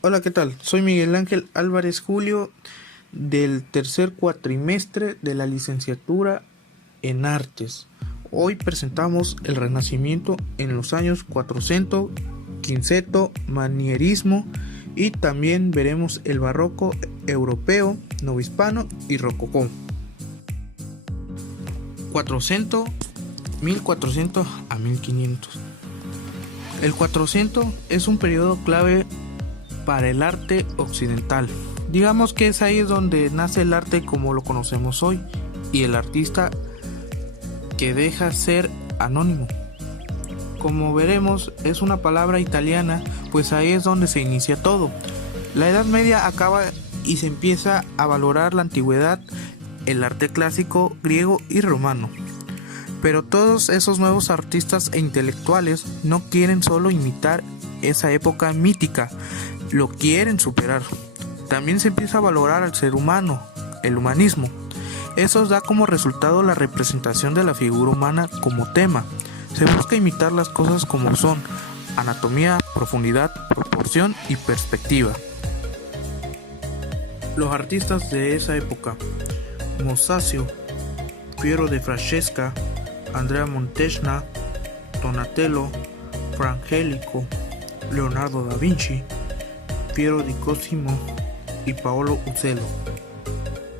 Hola, ¿qué tal? Soy Miguel Ángel Álvarez Julio del tercer cuatrimestre de la licenciatura en Artes. Hoy presentamos el Renacimiento en los años 400, Quinceto, Manierismo y también veremos el Barroco europeo, Novohispano y Rococó. 400, 1400 a 1500. El 400 es un periodo clave para el arte occidental. Digamos que es ahí donde nace el arte como lo conocemos hoy y el artista que deja ser anónimo. Como veremos, es una palabra italiana, pues ahí es donde se inicia todo. La Edad Media acaba y se empieza a valorar la antigüedad, el arte clásico griego y romano. Pero todos esos nuevos artistas e intelectuales no quieren solo imitar esa época mítica, lo quieren superar. También se empieza a valorar al ser humano, el humanismo. Eso da como resultado la representación de la figura humana como tema. Se busca imitar las cosas como son: anatomía, profundidad, proporción y perspectiva. Los artistas de esa época: Masaccio, Piero de Francesca, Andrea Mantegna, Donatello, Fra Angelico, Leonardo da Vinci, Piero di Cosimo y Paolo Uccello.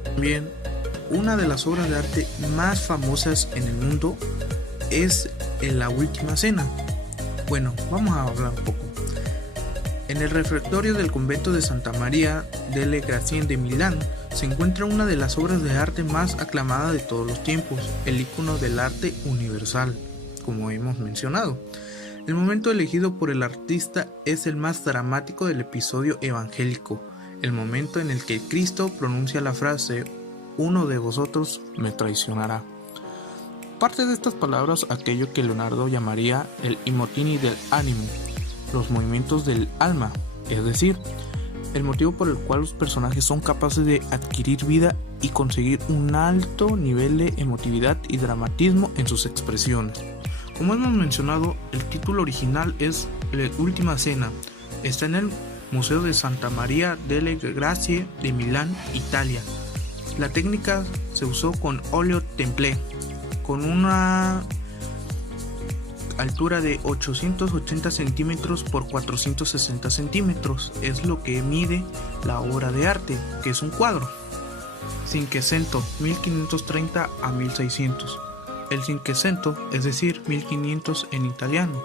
También, una de las obras de arte más famosas en el mundo es La Última Cena. Bueno, vamos a hablar un poco. En el refectorio del convento de Santa María delle Grazie de Milán se encuentra una de las obras de arte más aclamadas de todos los tiempos, el ícono del arte universal, como hemos mencionado. El momento elegido por el artista es el más dramático del episodio evangélico, el momento en el que Cristo pronuncia la frase: uno de vosotros me traicionará. Parte de estas palabras aquello que Leonardo llamaría el i motivi del animo, los movimientos del alma, es decir, el motivo por el cual los personajes son capaces de adquirir vida y conseguir un alto nivel de emotividad y dramatismo en sus expresiones. Como hemos mencionado, el título original es La Última Cena. Está en el Museo de Santa María delle Grazie de Milán, Italia. La técnica se usó con óleo templé, con una altura de 880 centímetros por 460 centímetros. Es lo que mide la obra de arte, que es un cuadro. Cinquecento, 1530 a 1600. El Cinquecento, es decir, 1500 en italiano,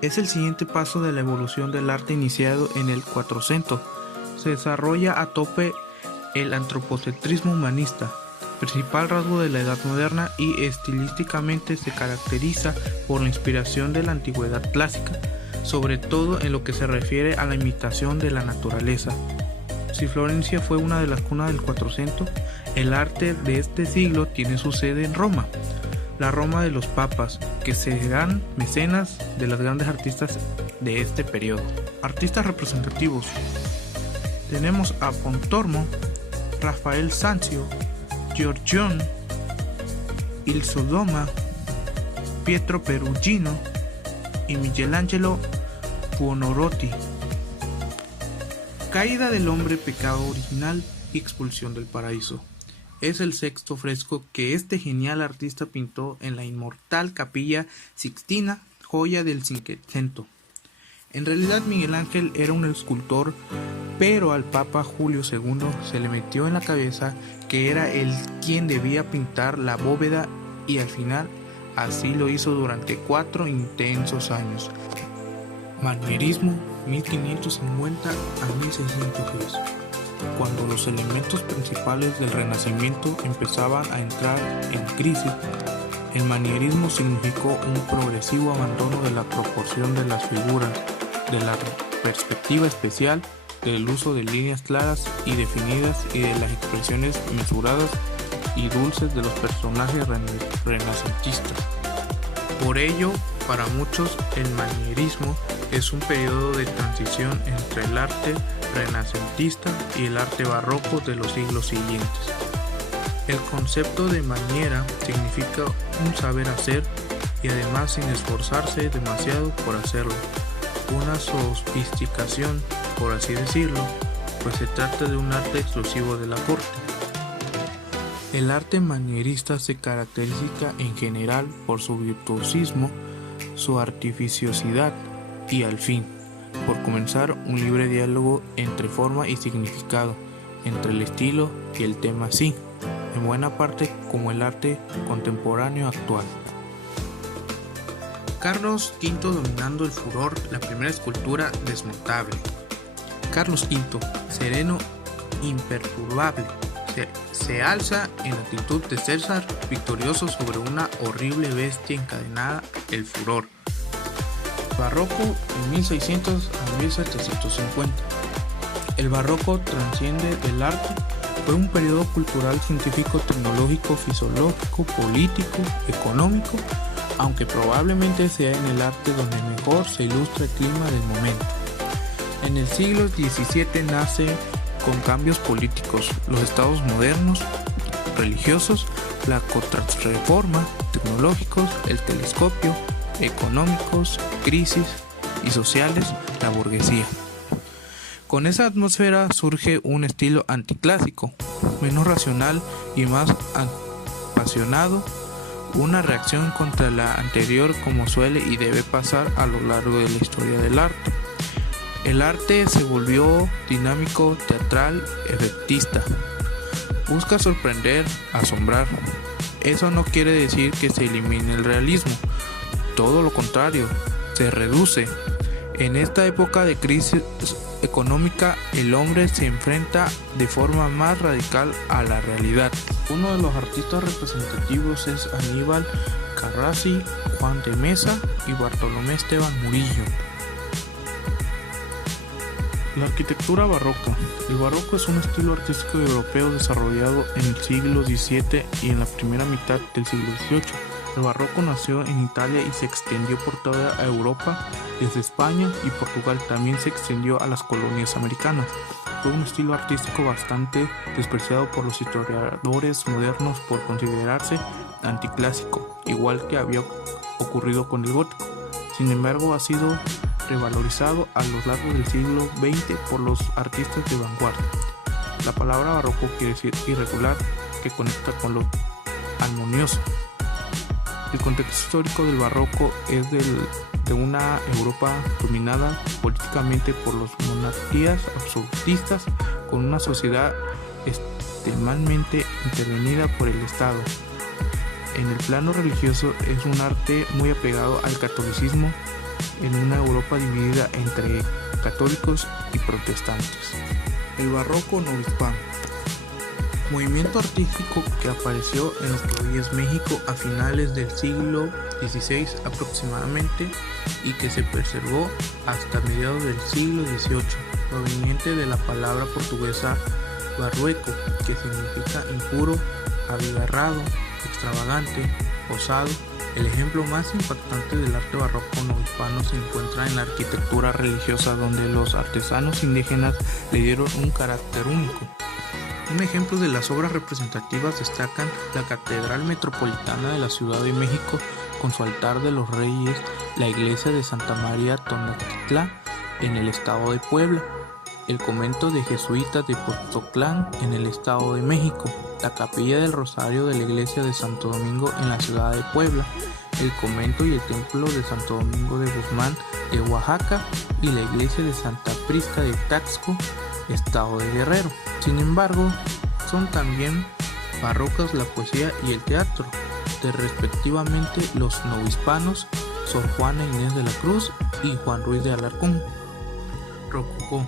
es el siguiente paso de la evolución del arte iniciado en el 400. Se desarrolla a tope el antropocentrismo humanista, principal rasgo de la Edad Moderna, y estilísticamente se caracteriza por la inspiración de la antigüedad clásica, sobre todo en lo que se refiere a la imitación de la naturaleza. Si Florencia fue una de las cunas del 400, el arte de este siglo tiene su sede en Roma, la Roma de los papas, que serán mecenas de los grandes artistas de este periodo. Artistas representativos: tenemos a Pontormo, Rafael Sanzio, Giorgione, Il Sodoma, Pietro Perugino y Michelangelo Buonarroti. Caída del hombre, pecado original y expulsión del paraíso. Es el sexto fresco que este genial artista pintó en la inmortal Capilla Sixtina, joya del Cinquecento. En realidad Miguel Ángel era un escultor, pero al Papa Julio II se le metió en la cabeza que era él quien debía pintar la bóveda, y al final así lo hizo durante 4 intensos años. Manierismo, 1550 a 1610. Cuando los elementos principales del Renacimiento empezaban a entrar en crisis, el manierismo significó un progresivo abandono de la proporción de las figuras, de la perspectiva especial, del uso de líneas claras y definidas y de las expresiones mesuradas y dulces de los personajes renacentistas. Por ello, para muchos, el manierismo es un periodo de transición entre el arte renacentista y el arte barroco de los siglos siguientes. El concepto de maniera significa un saber hacer y además sin esforzarse demasiado por hacerlo, una sofisticación por así decirlo, pues se trata de un arte exclusivo de la corte. El arte manierista se caracteriza en general por su virtuosismo, su artificiosidad y, al fin, por comenzar, un libre diálogo entre forma y significado, entre el estilo y el tema sí, en buena parte como el arte contemporáneo actual. Carlos V dominando el furor, la primera escultura desmontable. Carlos V, sereno, imperturbable, se alza en la actitud de César victorioso sobre una horrible bestia encadenada, el furor. Barroco de 1600 a 1750. El barroco trasciende del arte, fue un periodo cultural, científico, tecnológico, fisiológico, político, económico, aunque probablemente sea en el arte donde mejor se ilustra el clima del momento. En el siglo XVII nace con cambios políticos, los estados modernos, religiosos, la contrarreforma, tecnológicos, el telescopio, económicos, crisis y sociales, la burguesía. Con esa atmósfera surge un estilo anticlásico, menos racional y más apasionado, una reacción contra la anterior como suele y debe pasar a lo largo de la historia del arte. El arte se volvió dinámico, teatral, efectista. Busca sorprender, asombrar. Eso no quiere decir que se elimine el realismo, todo lo contrario, se reduce. En esta época de crisis económica, el hombre se enfrenta de forma más radical a la realidad. Uno de los artistas representativos es Aníbal Carracci, Juan de Mesa y Bartolomé Esteban Murillo. La arquitectura barroca. El barroco es un estilo artístico europeo desarrollado en el siglo XVII y en la primera mitad del siglo XVIII. El barroco nació en Italia y se extendió por toda Europa, desde España y Portugal. También se extendió a las colonias americanas. Fue un estilo artístico bastante despreciado por los historiadores modernos por considerarse anticlásico, igual que había ocurrido con el gótico. Sin embargo, ha sido revalorizado a lo largo del siglo XX por los artistas de vanguardia. La palabra barroco quiere decir irregular, que conecta con lo armonioso. El contexto histórico del barroco es de una Europa dominada políticamente por las monarquías absolutistas, con una sociedad extremadamente intervenida por el Estado. En el plano religioso es un arte muy apegado al catolicismo, en una Europa dividida entre católicos y protestantes. El barroco novohispano, movimiento artístico que apareció en lo que hoy es México a finales del siglo XVI aproximadamente y que se preservó hasta mediados del siglo XVIII, proveniente de la palabra portuguesa barrueco, que significa impuro, abigarrado, extravagante, osado. El ejemplo más impactante del arte barroco novohispano se encuentra en la arquitectura religiosa, donde los artesanos indígenas le dieron un carácter único. Un ejemplo de las obras representativas destacan la Catedral Metropolitana de la Ciudad de México con su altar de los Reyes, la iglesia de Santa María Tonatitlán en el estado de Puebla, el convento de jesuitas de Pozotlán en el estado de México, la capilla del Rosario de la iglesia de Santo Domingo en la ciudad de Puebla, el convento y el templo de Santo Domingo de Guzmán de Oaxaca y la iglesia de Santa Prisca de Taxco, estado de Guerrero. Sin embargo, son también barrocas la poesía y el teatro de respectivamente los novohispanos Sor Juana Inés de la Cruz y Juan Ruiz de Alarcón. Rococó,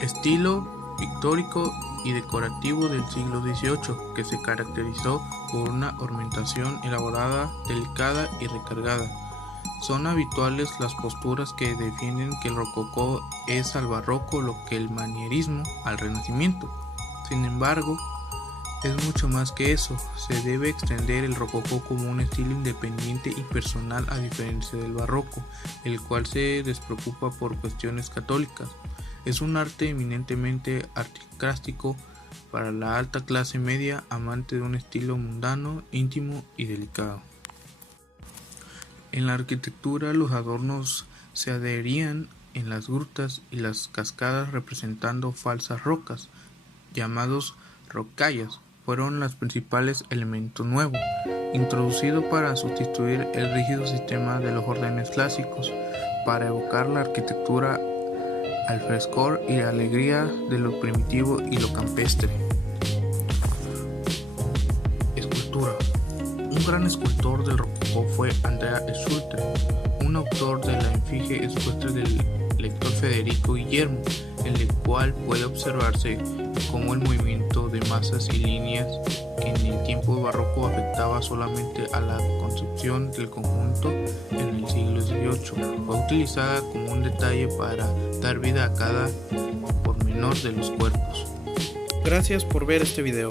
estilo pictórico y decorativo del siglo XVIII, que se caracterizó por una ornamentación elaborada, delicada y recargada. Son habituales las posturas que defienden que el rococó es al barroco lo que el manierismo al renacimiento. Sin embargo, es mucho más que eso. Se debe extender el rococó como un estilo independiente y personal, a diferencia del barroco, el cual se despreocupa por cuestiones católicas. Es un arte eminentemente artístico para la alta clase media, amante de un estilo mundano, íntimo y delicado. En la arquitectura, los adornos se adherían en las grutas y las cascadas representando falsas rocas, llamados rocallas, fueron los principales elementos nuevos, introducido para sustituir el rígido sistema de los órdenes clásicos, para evocar la arquitectura al frescor y la alegría de lo primitivo y lo campestre. Escultura. Un gran escultor del rococó fue Andrea Schulte, un autor de la efigie expuesta del lector Federico Guillermo, en el cual puede observarse cómo el movimiento de masas y líneas que en el tiempo barroco afectaba solamente a la concepción del conjunto en el siglo XVIII, fue utilizada como un detalle para dar vida a cada pormenor de los cuerpos. Gracias por ver este video.